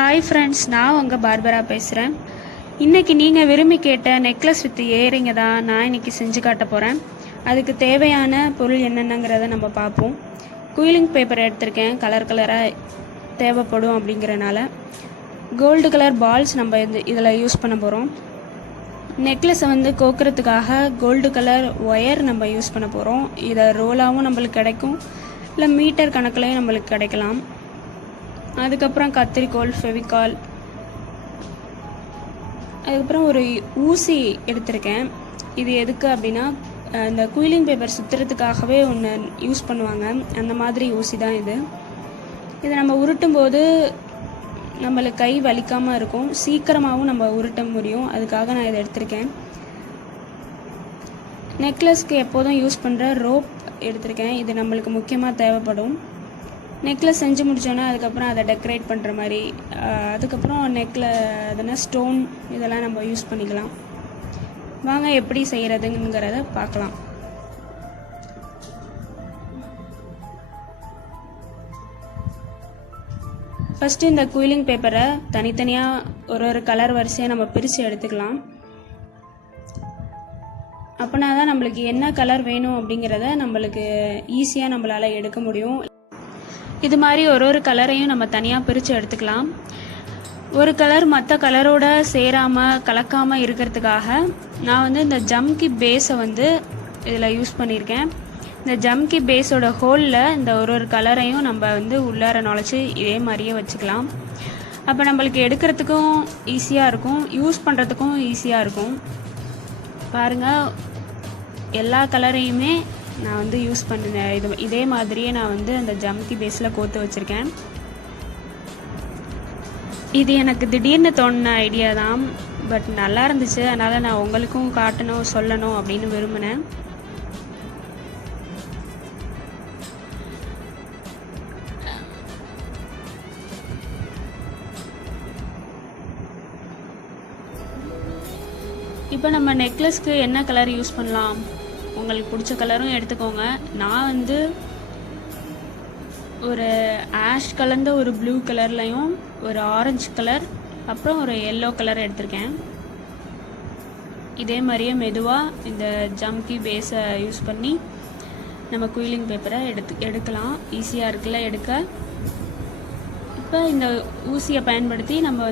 Hi friends, நான் உங்கள் Barbara பேசுகிறேன். இன்றைக்கி நீங்கள் விரும்பி கேட்ட நெக்லஸ் வித் இயரிங்கை தான் நான் இன்றைக்கி செஞ்சு காட்ட போகிறேன். அதுக்கு தேவையான பொருள் என்னென்னங்கிறத நம்ம பார்ப்போம். குயிலிங் பேப்பர் எடுத்திருக்கேன், கலர் கலராக தேவைப்படும் அப்படிங்கிறனால. கோல்டு கலர் பால்ஸ் நம்ம இதில் யூஸ் பண்ண போகிறோம். நெக்லஸை கோக்கிறதுக்காக கோல்டு கலர் ஒயர் நம்ம யூஸ் பண்ண போகிறோம். இதை ரோலாகவும் நம்மளுக்கு கிடைக்கும், இல்லை மீட்டர் கணக்குலையும் நம்மளுக்கு கிடைக்கலாம். அதுக்கப்புறம் கத்திரிக்கோல், ஃபெவிகால், அதுக்கப்புறம் ஒரு ஊசி எடுத்திருக்கேன். இது எதுக்கு அப்படின்னா, இந்த குயிலிங் பேப்பர் சுற்றுறதுக்காகவே ஒன்று யூஸ் பண்ணுவாங்க, அந்த மாதிரி ஊசி தான் இது. இதை நம்ம உருட்டும் போது நம்மளுக்கு கை வலிக்காமல் இருக்கும், சீக்கிரமாகவும் நம்ம உருட்ட முடியும். அதுக்காக நான் இதை எடுத்திருக்கேன். நெக்லஸ்க்கு எப்போதும் யூஸ் பண்ணுற ரோப் எடுத்திருக்கேன். இது நம்மளுக்கு முக்கியமாக தேவைப்படும். நெக்லஸ் செஞ்சு முடித்தோன்னே அதுக்கப்புறம் அதை டெக்கரேட் பண்ணுற மாதிரி, அதுக்கப்புறம் அதனால் ஸ்டோன் இதெல்லாம் நம்ம யூஸ் பண்ணிக்கலாம். வாங்க எப்படி செய்கிறதுங்கிறத பார்க்கலாம். ஃபஸ்ட்டு இந்த குயிலிங் பேப்பரை தனித்தனியாக ஒரு கலர் வரிசையாக நம்ம பிரித்து எடுத்துக்கலாம். அப்படின்னா தான் நம்மளுக்கு என்ன கலர் வேணும் அப்படிங்கிறத நம்மளுக்கு ஈஸியாக நம்மளால் எடுக்க முடியும். இது மாதிரி ஒரு கலரையும் நம்ம தனியாக பிரித்து எடுத்துக்கலாம். ஒரு கலர் மற்ற கலரோட சேராமல் கலக்காமல் இருக்கிறதுக்காக நான் இந்த ஜம்கி பேஸை இதில் யூஸ் பண்ணியிருக்கேன். இந்த ஜம்கி பேஸோட ஹோலில் இந்த ஒரு கலரையும் நம்ம உள்ளார நுழைச்சி இதே மாதிரியே வச்சுக்கலாம். அப்போ நம்மளுக்கு எடுக்கிறதுக்கும் ஈஸியாக இருக்கும், யூஸ் பண்ணுறதுக்கும் ஈஸியாக இருக்கும். பாருங்கள், எல்லா கலரையுமே நான் யூஸ் பண்ணினேன். இதே மாதிரியே நான் அந்த ஜம்கி பேஸில் கோர்த்து வச்சுருக்கேன். இது எனக்கு திடீர்னு தோணுன ஐடியா தான், பட் நல்லா இருந்துச்சு. அதனால் நான் உங்களுக்கும் காட்டணும், சொல்லணும் அப்படின்னு விரும்பினேன். இப்போ நம்ம நெக்லஸ்க்கு என்ன கலர் யூஸ் பண்ணலாம்? உங்களுக்கு பிடிச்ச கலரும் எடுத்துக்கோங்க. நான் ஒரு ஆஷ் கலர்ந்த ஒரு ப்ளூ கலர்லையும் ஒரு ஆரஞ்சு கலர், அப்புறம் ஒரு எல்லோ கலர் எடுத்திருக்கேன். இதே மாதிரியே மெதுவாக இந்த ஜம்கி பேஸை யூஸ் பண்ணி நம்ம குயிலிங் பேப்பரை எடுக்கலாம். ஈஸியாக இருக்குல்ல எடுக்க. இப்போ இந்த ஊசியை பயன்படுத்தி நம்ம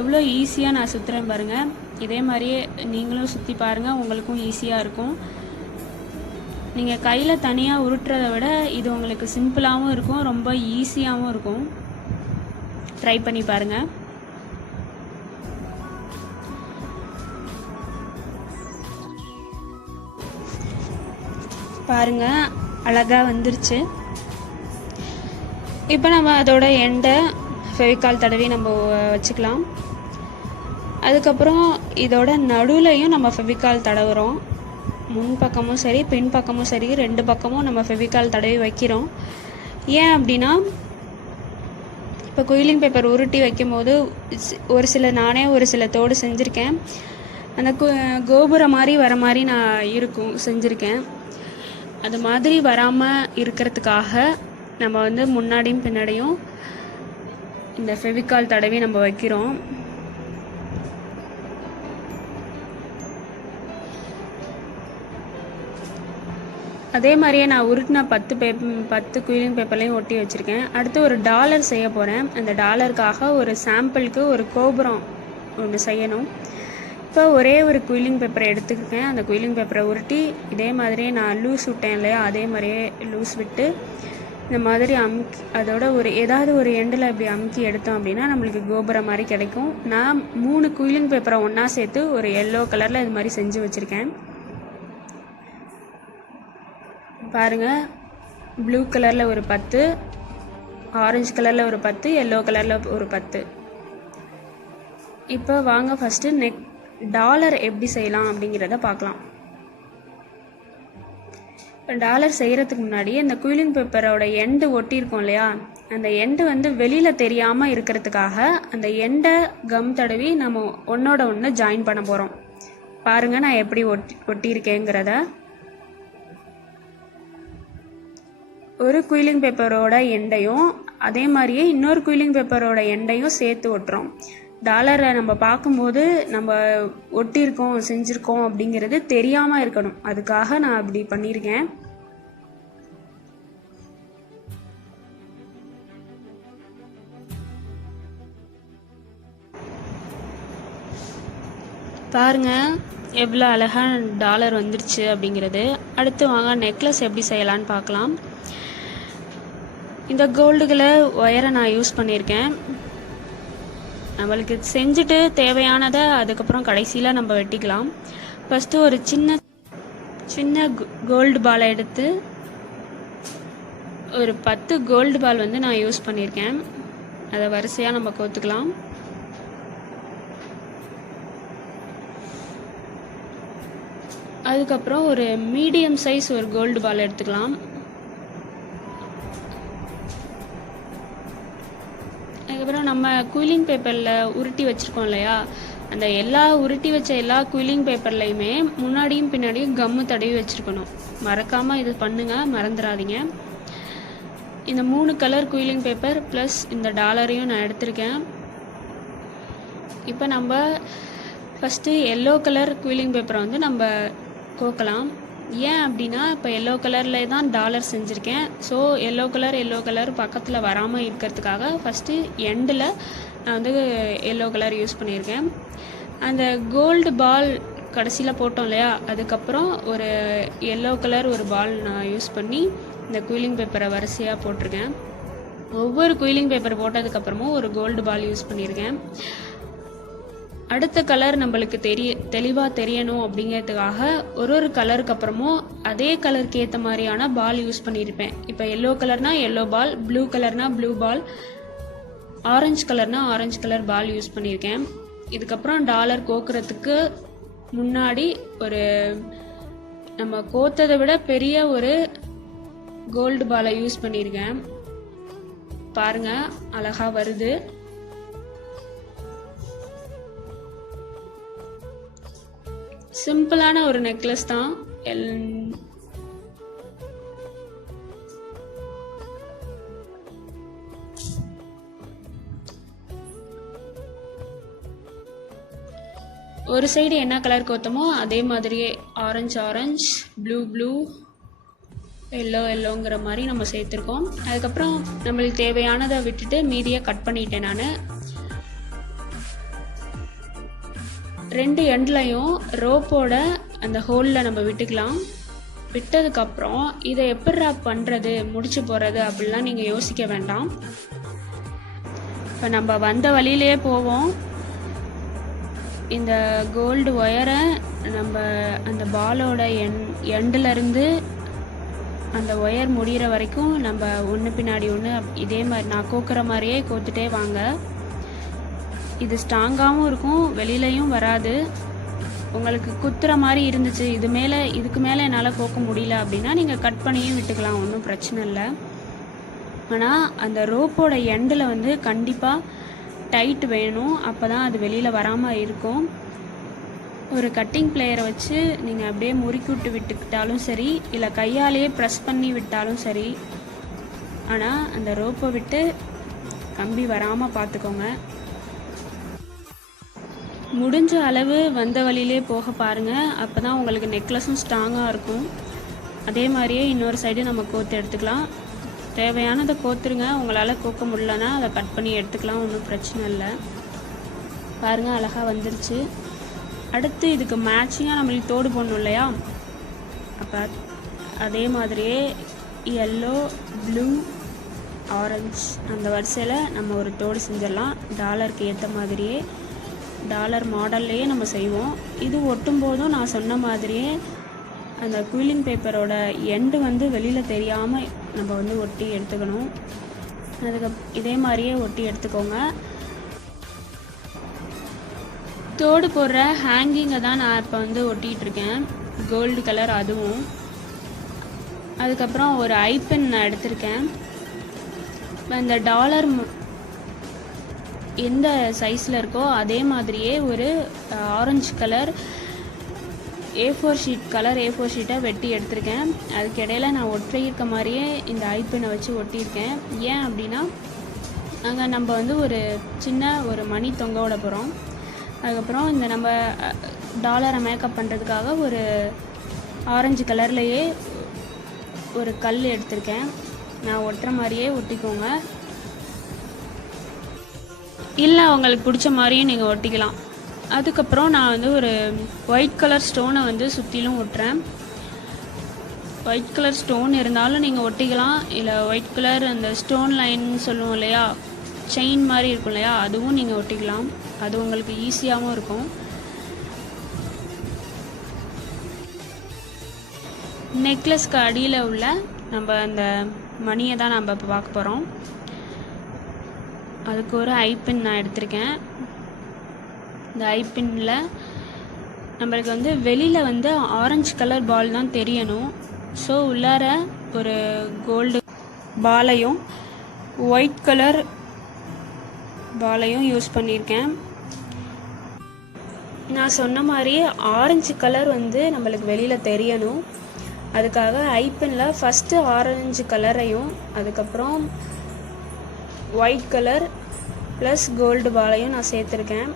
எவ்வளோ ஈஸியாக நான் சுற்றுறேன் பாருங்கள். இதே மாதிரியே நீங்களும் சுற்றி பாருங்கள், உங்களுக்கும் ஈஸியாக இருக்கும். நீங்கள் கையில் தனியாக உருட்டுறதை விட இது உங்களுக்கு சிம்பிளாகவும் இருக்கும், ரொம்ப ஈஸியாகவும் இருக்கும். ட்ரை பண்ணி பாருங்கள். பாருங்கள், அழகாக வந்துருச்சு. இப்போ நம்ம அதோட எண்டை ஃபெவிகால் தடவி நம்ம வச்சுக்கலாம். அதுக்கப்புறம் இதோட நடுவுலையும் நம்ம ஃபெவிகால் தடவுறோம். முன் பக்கமும் சரி பின் பக்கமும் சரி, ரெண்டு பக்கமும் நம்ம ஃபெவிகால் தடவி வைக்கிறோம். ஏன் அப்படின்னா, இப்போ குயிலிங் பேப்பர் உருட்டி வைக்கும் போது நானே ஒரு சில தோடு செஞ்சுருக்கேன். அந்த கோபுரம் மாதிரி வர மாதிரி நான் செஞ்சுருக்கேன். அது மாதிரி வராமல் இருக்கிறதுக்காக நம்ம முன்னாடியும் பின்னாடியும் இந்த ஃபெவிகால் தடவி நம்ம வைக்கிறோம். அதே மாதிரியே நான் உருட்டின 10 குயிலிங் பேப்பர்லையும் ஒட்டி வச்சுருக்கேன். அடுத்து ஒரு டாலர் செய்ய போகிறேன். அந்த டாலருக்காக ஒரு சாம்பிளுக்கு ஒரு கோபுரம் ஒன்று செய்யணும். இப்போ ஒரே ஒரு குயிலிங் பேப்பரை எடுத்துக்கிட்டேன். அந்த குயிலிங் பேப்பரை உருட்டி இதே மாதிரியே நான் லூஸ் விட்டேன் இல்லையா, அதே மாதிரியே லூஸ் விட்டு இந்த மாதிரி அதோட ஏதாவது ஒரு எண்டில் இப்படி அமுக்கி எடுத்தோம் அப்படின்னா நம்மளுக்கு கோபுரம் மாதிரி கிடைக்கும். நான் 3 குயிலிங் பேப்பரை ஒன்றா சேர்த்து ஒரு எல்லோ கலரில் இது மாதிரி செஞ்சு வச்சுருக்கேன். பாருங்கள், ப்ளூ கலரில் ஒரு 10, ஆரஞ்சு கலரில் ஒரு 10, எல்லோ கலரில் ஒரு 10. இப்போ வாங்க ஃபஸ்ட்டு டாலர் எப்படி செய்யலாம் அப்படிங்கிறத பார்க்கலாம். இப்போ டாலர் செய்கிறதுக்கு முன்னாடி அந்த குயிலிங் பேப்பரோட எண்டு ஒட்டியிருக்கோம் இல்லையா, அந்த எண்டு வெளியில் தெரியாமல் இருக்கிறதுக்காக அந்த எண்டை கம் தடவி நம்ம ஒன்றோட ஒன்று ஜாயின் பண்ண போகிறோம். பாருங்கள் நான் எப்படி ஒட்டியிருக்கேங்கிறத. ஒரு குயிலிங் பேப்பரோட எண்டையும் அதே மாதிரியே இன்னொரு குயிலிங் பேப்பரோட எண்டையும் சேர்த்து ஒட்டுறோம். டாலரை நம்ம பார்க்கும்போது நம்ம ஒட்டியிருக்கோம் செஞ்சுருக்கோம் அப்படிங்கிறது தெரியாமல் இருக்கணும், அதுக்காக நான் அப்படி பண்ணியிருக்கேன். பாருங்க எவ்வளோ அழகாக டாலர் வந்துருச்சு அப்படிங்கிறது. அடுத்து வாங்க நெக்லஸ் எப்படி செய்யலான்னு பார்க்கலாம். இந்த கோல்டு கலர் ஒயரை நான் யூஸ் பண்ணியிருக்கேன். நம்மளுக்கு செஞ்சுட்டு தேவையானதை அதுக்கப்புறம் கடைசியில் நம்ம வெட்டிக்கலாம். ஃபஸ்ட்டு ஒரு சின்ன கோல்டு பாலை எடுத்து ஒரு 10 கோல்டு பால் வந்து நான் யூஸ் பண்ணியிருக்கேன். அதை வரிசையாக நம்ம கோத்துக்கலாம். அதுக்கப்புறம் ஒரு மீடியம் சைஸ் ஒரு கோல்டு பால் எடுத்துக்கலாம். அதுக்கப்புறம் நம்ம குயிலிங் பேப்பரில் உருட்டி வச்சுருக்கோம் இல்லையா, அந்த உருட்டி வச்ச எல்லா குயிலிங் பேப்பர்லையுமே முன்னாடியும் பின்னாடியும் கம்மு தடவி வச்சுருக்கணும். மறக்காமல் இது பண்ணுங்கள், மறந்துடாதீங்க. இந்த 3 கலர் குயிலிங் பேப்பர் ப்ளஸ் இந்த டாலரையும் நான் எடுத்திருக்கேன். இப்போ நம்ம ஃபஸ்ட்டு எல்லோ கலர் குயிலிங் பேப்பரை வந்து நம்ம கோக்கலாம். ஏன் அப்படின்னா இப்போ எல்லோ கலரில் தான் டாலர் செஞ்சுருக்கேன். ஸோ எல்லோ கலர் பக்கத்தில் வராமல் இருக்கிறதுக்காக ஃபஸ்ட்டு எண்டில் நான் வந்து எல்லோ கலர் யூஸ் பண்ணியிருக்கேன். அந்த கோல்டு பால் கடைசியில் போட்டோம் இல்லையா, அதுக்கப்புறம் ஒரு எல்லோ கலர் ஒரு பால் நான் யூஸ் பண்ணி இந்த குயிலிங் பேப்பரை வரிசையாக போட்டிருக்கேன். ஒவ்வொரு குயிலிங் பேப்பர் போட்டதுக்கப்புறமும் ஒரு கோல்டு பால் யூஸ் பண்ணியிருக்கேன். அடுத்த கலர் நம்மளுக்கு தெளிவாக தெரியணும் அப்படிங்கிறதுக்காக ஒரு கலருக்கு அப்புறமும் அதே கலருக்கு ஏற்ற மாதிரியான பால் யூஸ் பண்ணியிருப்பேன். இப்போ எல்லோ கலர்னா எல்லோ பால், ப்ளூ கலர்னா ப்ளூ பால், ஆரஞ்சு கலர்னா ஆரஞ்சு கலர் பால் யூஸ் பண்ணியிருக்கேன். இதுக்கப்புறம் டாலர் கோக்குறதுக்கு முன்னாடி ஒரு நம்ம கோத்ததை விட பெரிய ஒரு கோல்டு பாலை யூஸ் பண்ணியிருக்கேன். பாருங்க அழகா வருது. சிம்பிளான ஒரு நெக்லஸ் தான். ஒரு சைடு என்ன கலர் கோத்தமோ அதே மாதிரியே ஆரஞ்சு, ப்ளூ, எல்லோங்கிற மாதிரி நம்ம சேர்த்துருக்கோம். அதுக்கப்புறம் நம்மளுக்கு தேவையானதை விட்டுட்டு மீதியை கட் பண்ணிட்டேன் நான். 2 எண்ட்லையும் ரோப்போட அந்த ஹோலில் நம்ம விட்டுக்கலாம். விட்டதுக்கப்புறம் இதை எப்படி பண்ணுறது, முடிச்சு போகிறது அப்படிலாம் நீங்கள் யோசிக்க வேண்டாம். இப்போ நம்ம வந்த வழியிலே போவோம். இந்த கோல்டு ஒயரை நம்ம அந்த பாலோட எண்டிலேருந்து அந்த ஒயர் முடிகிற வரைக்கும் நம்ம ஒன்று பின்னாடி ஒன்று இதே மாதிரி நான் கோக்குற மாதிரியே கோத்துட்டே வாங்க. இது ஸ்ட்ராங்காகவும் இருக்கும், வெளியிலையும் வராது. உங்களுக்கு குத்துற மாதிரி இருந்துச்சு, இதுக்கு மேலே என்னால் கோக்க முடியல அப்படின்னா நீங்கள் கட் பண்ணியும் விட்டுக்கலாம், ஒன்றும் பிரச்சனை இல்லை. ஆனால் அந்த ரோப்போட எண்டில் வந்து கண்டிப்பாக டைட் வேணும், அப்போ தான் அது வெளியில் வராமல் இருக்கும். ஒரு கட்டிங் பிளேயரை வச்சு நீங்கள் அப்படியே முறுக்கி விட்டுக்கிட்டாலும் சரி, இல்லை கையாலேயே ப்ரெஸ் பண்ணி விட்டாலும் சரி, ஆனால் அந்த ரோப்பை விட்டு கம்பி வராமல் பார்த்துக்கோங்க. முடிஞ்ச அளவு வந்த வழியிலே போக பாருங்கள், அப்போ தான் உங்களுக்கு நெக்லஸும் ஸ்ட்ராங்காக இருக்கும். அதே மாதிரியே இன்னொரு சைடு நம்ம கோத்து எடுத்துக்கலாம். தேவையானதை கோத்துருங்க, உங்களால் கோக்க முடியலன்னா அதை கட் பண்ணி எடுத்துக்கலாம், ஒன்றும் பிரச்சனை இல்லை. பாருங்கள் அழகாக வந்துருச்சு. அடுத்து இதுக்கு மேட்சிங்காக நம்மளுக்கு தோடு போடணும் இல்லையா, அப்போ அதே மாதிரியே எல்லோ, ப்ளூ, ஆரஞ்சு அந்த வரிசையில் நம்ம ஒரு தோடு செஞ்சிடலாம். டாலருக்கு ஏற்ற மாதிரியே டாலர் மாடல்லையே நம்ம செய்வோம். இது ஒட்டும் போதும் நான் சொன்ன மாதிரியே அந்த குயிலிங் பேப்பரோட எண்டு வந்து வெளியில் தெரியாமல் நம்ம வந்து ஒட்டி எடுத்துக்கணும். இதே மாதிரியே ஒட்டி எடுத்துக்கோங்க. தோடு போடுற ஹேங்கிங்கை தான் நான் இப்போ வந்து ஒட்டிகிட்ருக்கேன், கோல்டு கலர் அதுவும். அதுக்கப்புறம் ஒரு ஐபென் நான் எடுத்திருக்கேன். இந்த டாலர் எந்த சைஸில் இருக்கோ அதே மாதிரியே ஒரு ஆரஞ்சு கலர் A4 ஷீட்டை வெட்டி எடுத்திருக்கேன். அதுக்கு இடையில நான் ஒட்டியிருக்க மாதிரியே இந்த ஐபெனை வச்சு ஒட்டியிருக்கேன். ஏன் அப்படின்னா அங்கே நம்ம வந்து ஒரு சின்ன ஒரு மணி தொங்க விட போகிறோம். அதுக்கப்புறம் இந்த நம்ம டாலரை மேக்கப் பண்ணுறதுக்காக ஒரு ஆரஞ்சு கலர்லேயே ஒரு கல் எடுத்திருக்கேன். நான் ஒட்டுற மாதிரியே ஒட்டிக்கோங்க, இல்லை உங்களுக்கு பிடிச்ச மாதிரியும் நீங்கள் ஒட்டிக்கலாம். அதுக்கப்புறம் நான் வந்து ஒரு ஒயிட் கலர் ஸ்டோனை வந்து சுற்றிலும் ஒட்டுறேன். ஒயிட் கலர் ஸ்டோன் இருந்தாலும் நீங்கள் ஒட்டிக்கலாம், இல்லை ஒயிட் கலர் அந்த ஸ்டோன் லைன் சொல்லுவோம் இல்லையா, செயின் மாதிரி இருக்கும் இல்லையா, அதுவும் நீங்கள் ஒட்டிக்கலாம். அது உங்களுக்கு ஈஸியாகவும் இருக்கும். நெக்லஸ்க்கு அடியில் உள்ள நம்ம அந்த மணியை தான் நம்ம இப்போ பார்க்க போகிறோம். அதுக்கு ஒரு ஐப்பின் நான் எடுத்திருக்கேன். இந்த ஐப்பின்னில் நம்மளுக்கு வந்து வெளியில் வந்து ஆரஞ்சு கலர் பால் தான் தெரியணும். ஸோ உள்ளார ஒரு கோல்டு பாலையும் ஒயிட் கலர் பாலையும் யூஸ் பண்ணியிருக்கேன். நான் சொன்ன மாதிரி ஆரஞ்சு கலர் வந்து நம்மளுக்கு வெளியில் தெரியணும். அதுக்காக ஐப்பினில் ஃபஸ்ட்டு ஆரஞ்சு கலரையும் அதுக்கப்புறம் ஒயிட் கலர் ப்ளஸ் கோல்டு பாலையும் நான் சேர்த்துருக்கேன்.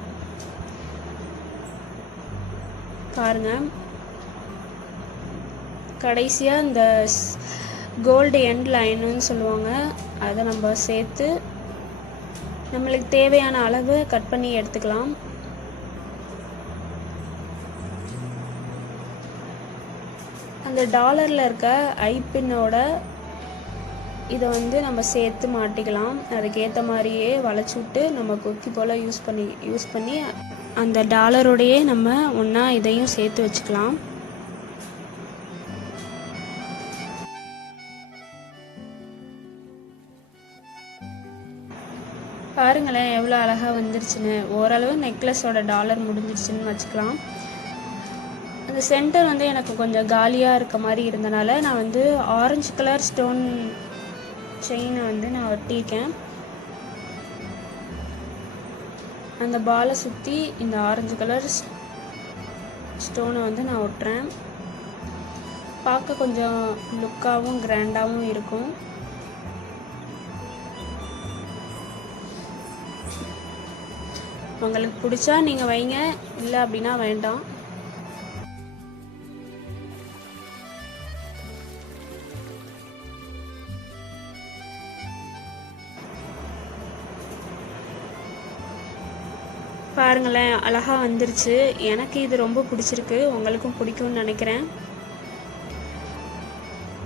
பாருங்கள், கடைசியாக இந்த கோல்டு எண்ட் லைனுன்னு சொல்லுவாங்க, அதை நம்ம சேர்த்து நம்மளுக்கு தேவையான அளவு கட் பண்ணி எடுத்துக்கலாம். அந்த டாலரில் இருக்க ஐப்பின்னோட இதை வந்து நம்ம சேர்த்து மாட்டிக்கலாம். அதுக்கேற்ற மாதிரியே வளைச்சி விட்டு நம்ம கொக்கி போல் யூஸ் பண்ணி அந்த டாலரோடையே நம்ம ஒன்றா இதையும் சேர்த்து வச்சுக்கலாம். பாருங்களேன் எவ்வளோ அழகாக வந்துருச்சுன்னு. ஓரளவு நெக்லஸோட டாலர் முடிஞ்சிருச்சுன்னு வச்சுக்கலாம். அந்த சென்டர் வந்து எனக்கு கொஞ்சம் காலியாக இருக்க மாதிரி இருந்தனால நான் வந்து ஆரஞ்சு கலர் ஸ்டோன் செயினை வந்து நான் ஒட்டியிருக்கேன். அந்த பாலை சுற்றி இந்த ஆரஞ்சு கலர் ஸ்டோனை வந்து நான் ஒட்டுறேன். பார்க்க கொஞ்சம் லுக்காகவும் கிராண்டாகவும் இருக்கும். உங்களுக்கு பிடிச்சா நீங்கள் வைங்க, இல்லை அப்படின்னா வேண்டாம். பாருங்களேன் அழகாக வந்துருச்சு. எனக்கு இது ரொம்ப பிடிச்சிருக்கு, உங்களுக்கும் பிடிக்கும்னு நினைக்கிறேன்.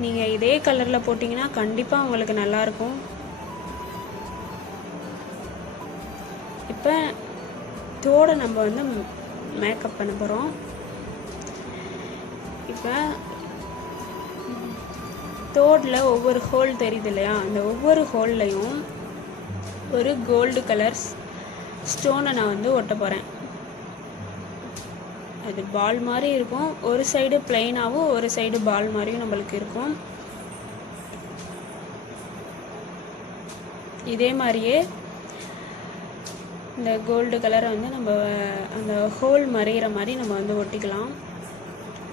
நீங்கள் இதே கலரில் போட்டிங்கன்னா கண்டிப்பாக உங்களுக்கு நல்லாயிருக்கும். இப்போ தோடை நம்ம வந்து மேக்கப் பண்ண போகிறோம். இப்போ தோடில் ஒவ்வொரு ஹோல் தெரியுது இல்லையா, அந்த ஒவ்வொரு ஹோல்லையும் ஒரு கோல்டு கலர்ஸ் ஸ்டோனை நான் வந்து ஒட்ட போகிறேன். அது பால் மாதிரி இருக்கும், ஒரு சைடு பிளெயினாகவும் ஒரு சைடு பால் மாதிரியும் நம்மளுக்கு இருக்கும். இதே மாதிரியே இந்த கோல்டு கலரை வந்து நம்ம அந்த ஹோல் மறையிற மாதிரி நம்ம வந்து ஒட்டிக்கலாம்.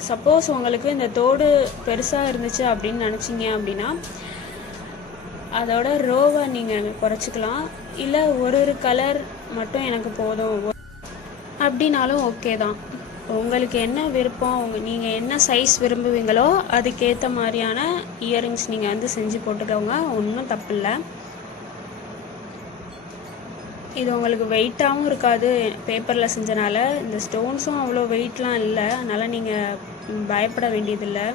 சப்போஸ் உங்களுக்கு இந்த தோடு பெருசாக இருந்துச்சு அப்படின்னு நினச்சிங்க அப்படின்னா அதோட ரோவை நீங்கள் குறைச்சிக்கலாம், இல்லை ஒரு கலர் மட்டும் எனக்கு போதும் அப்படின்னாலும் ஓகே தான். உங்களுக்கு என்ன விருப்பம், நீங்கள் என்ன சைஸ் விரும்புவீங்களோ அதுக்கேற்ற மாதிரியான இயரிங்ஸ் நீங்கள் வந்து செஞ்சு போட்டுக்கோங்க, ஒன்றும் தப்பு இல்லை. இது உங்களுக்கு வெயிட்டாகவும் இருக்காது, பேப்பரில் செஞ்சனால. இந்த ஸ்டோன்ஸும் அவ்வளோ வெயிட்லாம் இல்லை, அதனால் நீங்கள் பயப்பட வேண்டியதில்லை.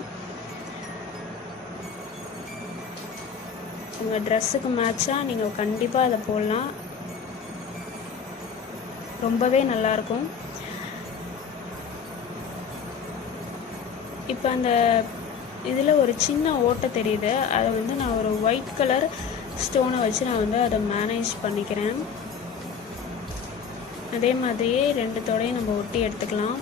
உங்கள் ட்ரெஸ்ஸுக்கு மேட்சாக நீங்கள் கண்டிப்பாக அதை போடலாம், ரொம்பவே நல்லாயிருக்கும். இப்போ அந்த இதில் ஒரு சின்ன ஓட்டை தெரியுது, அதை வந்து நான் ஒரு ஒயிட் கலர் ஸ்டோனை வச்சு நான் வந்து அதை மேனேஜ் பண்ணிக்கிறேன். அதே மாதிரியே ரெண்டு தோடையும் நம்ம ஒட்டி எடுத்துக்கலாம்.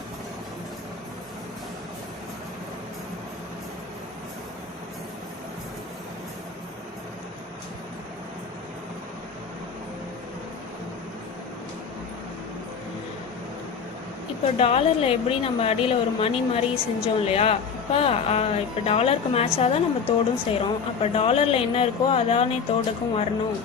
இப்போ டாலரில் எப்படி நம்ம அடியில் ஒரு மணி மாதிரி செஞ்சோம் இல்லையா, இப்போ டாலருக்கு மேட்சாக தான் நம்ம தோடும் செய்கிறோம். அப்போ டாலரில் என்ன இருக்கோ அதானே தோடுக்கும் வரணும்.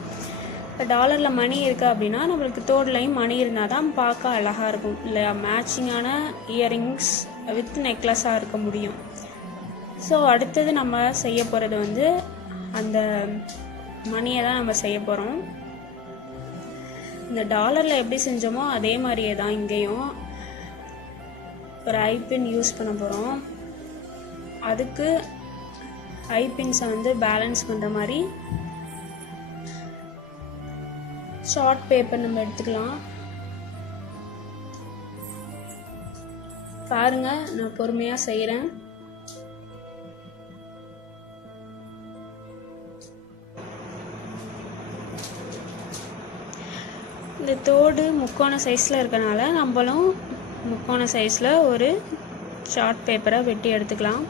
இப்போ டாலரில் மணி இருக்குது அப்படின்னா நம்மளுக்கு தோடுலையும் மணி இருந்தால் தான் பார்க்க அழகாக இருக்கும் இல்லையா, மேட்சிங்கான இயரிங்ஸ் வித் நெக்லஸாக இருக்க முடியும். ஸோ அடுத்தது நம்ம செய்ய போகிறது வந்து அந்த மணியை தான் நம்ம செய்ய போகிறோம். இந்த டாலரில் எப்படி செஞ்சோமோ அதே மாதிரியே தான் இங்கேயும் ஒரு ஐபின் யூஸ் பண்ண போகிறோம். அதுக்கு ஐபின்ஸை வந்து பேலன்ஸ் பண்ணுற மாதிரி ஷார்ட் பேப்பர் நம்ம எடுத்துக்கலாம். பாருங்க, நான் பொறுமையாக செய்கிறேன். இந்த தோடு முக்கோண சைஸில் இருக்கனால நம்மளும் முக்கோண சைஸில் ஒரு ஷார்ட் பேப்பரை வெட்டி எடுத்துக்கலாம்.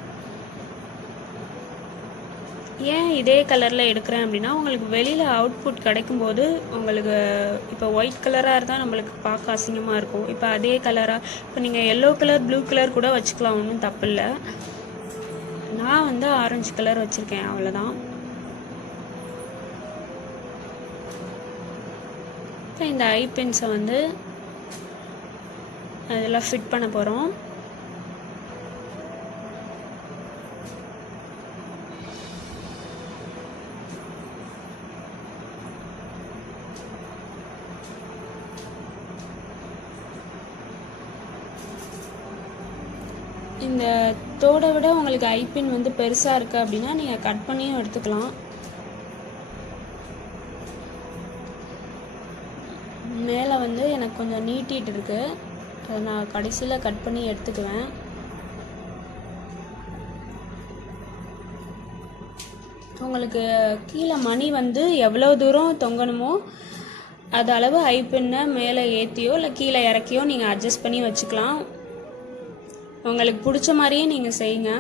ஏன் இதே கலரில் எடுக்கிறேன் அப்படின்னா உங்களுக்கு வெளியில் அவுட்புட் கிடைக்கும்போது உங்களுக்கு இப்போ ஒயிட் கலராக இருந்தால் நம்மளுக்கு பார்க்க அசிங்கமாக இருக்கும். இப்போ அதே கலராக இப்போ நீங்கள் எல்லோ கலர் ப்ளூ கலர் கூட வச்சுக்கலாம், ஒன்றும் தப்பு இல்லை. நான் வந்து ஆரஞ்சு கலர் வச்சுருக்கேன், அவ்வளோதான். இந்த ஐபின்ஸை வந்து அதெல்லாம் ஃபிட் பண்ண போகிறோம். இந்த தோடை விட உங்களுக்கு ஐபின் வந்து பெருசாக இருக்குது அப்படின்னா நீங்கள் கட் பண்ணியும் எடுத்துக்கலாம். மேலே வந்து எனக்கு கொஞ்சம் நீட்டிகிட்டு இருக்குது, அதை நான் கடைசியில் கட் பண்ணி எடுத்துக்குவேன். உங்களுக்கு கீழே மணி வந்து எவ்வளோ தூரம் தொங்கணுமோ அது அளவு ஐபின்னை மேலே ஏற்றியோ இல்லை கீழே இறக்கியோ நீங்கள் அட்ஜஸ்ட் பண்ணி வச்சுக்கலாம். உங்களுக்கு பிடிச்ச மாதிரியே நீங்கள் செய்யுங்க.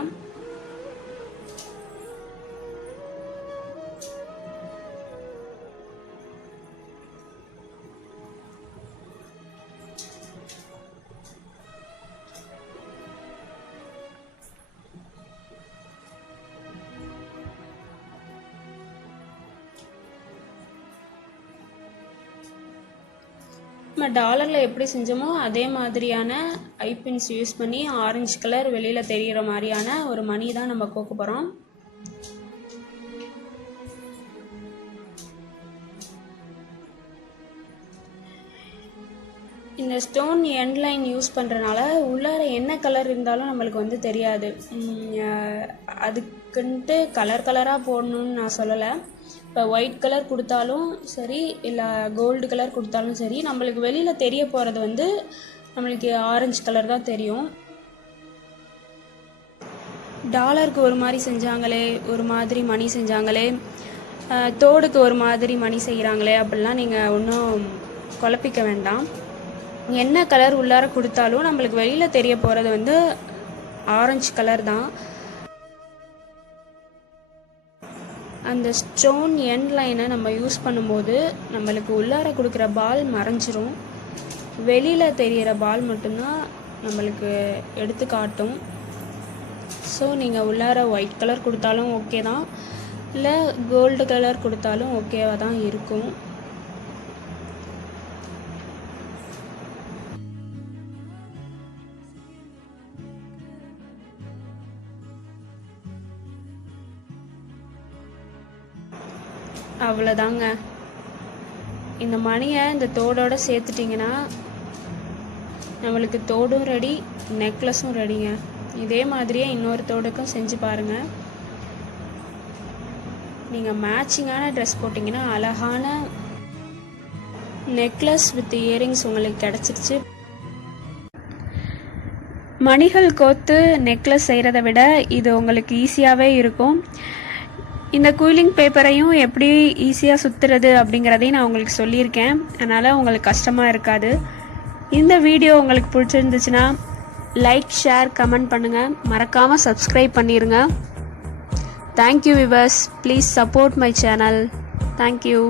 நம்ம டாலரில் எப்படி செஞ்சோமோ அதே மாதிரியான ஐபின்ஸ் யூஸ் பண்ணி ஆரஞ்சு கலர் வெளியில் தெரிகிற மாதிரியான ஒரு மணி தான் நம்ம கோக்க போகிறோம். இந்த ஸ்டோன் எண்ட் லைன் யூஸ் பண்ணுறனால உள்ளார என்ன கலர் இருந்தாலும் நம்மளுக்கு வந்து தெரியாது. அதுக்குன்ட்டு கலராக போடணுன்னு நான் சொல்லலை. இப்போ ஒயிட் கலர் கொடுத்தாலும் சரி இல்லை கோல்டு கலர் கொடுத்தாலும் சரி நம்மளுக்கு வெளியில் தெரிய போகிறது வந்து நம்மளுக்கு ஆரஞ்சு கலர் தான் தெரியும். டாலருக்கு ஒரு மாதிரி செஞ்சாங்களே, ஒரு மாதிரி மணி செஞ்சாங்களே, தோடுக்கு ஒரு மாதிரி மணி செய்கிறாங்களே அப்படிலாம் நீங்கள் ஒன்றும் குழப்பிக்க வேண்டாம். என்ன கலர் உள்ளார கொடுத்தாலும் நம்மளுக்கு வெளியில் தெரிய போகிறது வந்து ஆரஞ்சு கலர் தான். அந்த ஸ்டோன் எண்ட் லைனை நம்ம யூஸ் பண்ணும்போது நம்மளுக்கு உள்ளார கொடுக்குற பால் மறைஞ்சிரும், வெளியில் தெரிகிற பால் மட்டும்தான் நம்மளுக்கு எடுத்து காட்டும். ஸோ நீங்கள் உள்ளார ஒயிட் கலர் கொடுத்தாலும் ஓகே தான், இல்லை கோல்டு கலர் கொடுத்தாலும் ஓகேவாக தான் இருக்கும். அவ்வளோதாங்க. இந்த மணியை இந்த தோடோடு சேர்த்துட்டிங்கன்னா நம்மளுக்கு தோடும் ரெடி, நெக்லஸும் ரெடிங்க. இதே மாதிரியே இன்னொரு தோடுக்கும் செஞ்சு பாருங்கள். நீங்கள் மேட்சிங்கான ட்ரெஸ் போட்டிங்கன்னா அழகான நெக்லஸ் வித் இயரிங்ஸ் உங்களுக்கு கிடச்சிருச்சு. மணிகள் கோத்து நெக்லஸ் செய்கிறத விட இது உங்களுக்கு ஈஸியாகவே இருக்கும். இந்த கூலிங் பேப்பரையும் எப்படி ஈஸியாக சுற்றுறது அப்படிங்கிறதையும் நான் உங்களுக்கு சொல்லியிருக்கேன், அதனால் உங்களுக்கு கஷ்டமாக இருக்காது. இந்த வீடியோ உங்களுக்கு பிடிச்சிருந்துச்சுன்னா லைக், ஷேர், கமெண்ட் பண்ணுங்கள். மறக்காமல் சப்ஸ்கிரைப் பண்ணிடுங்க. Thank you viewers. Please support my channel. Thank you.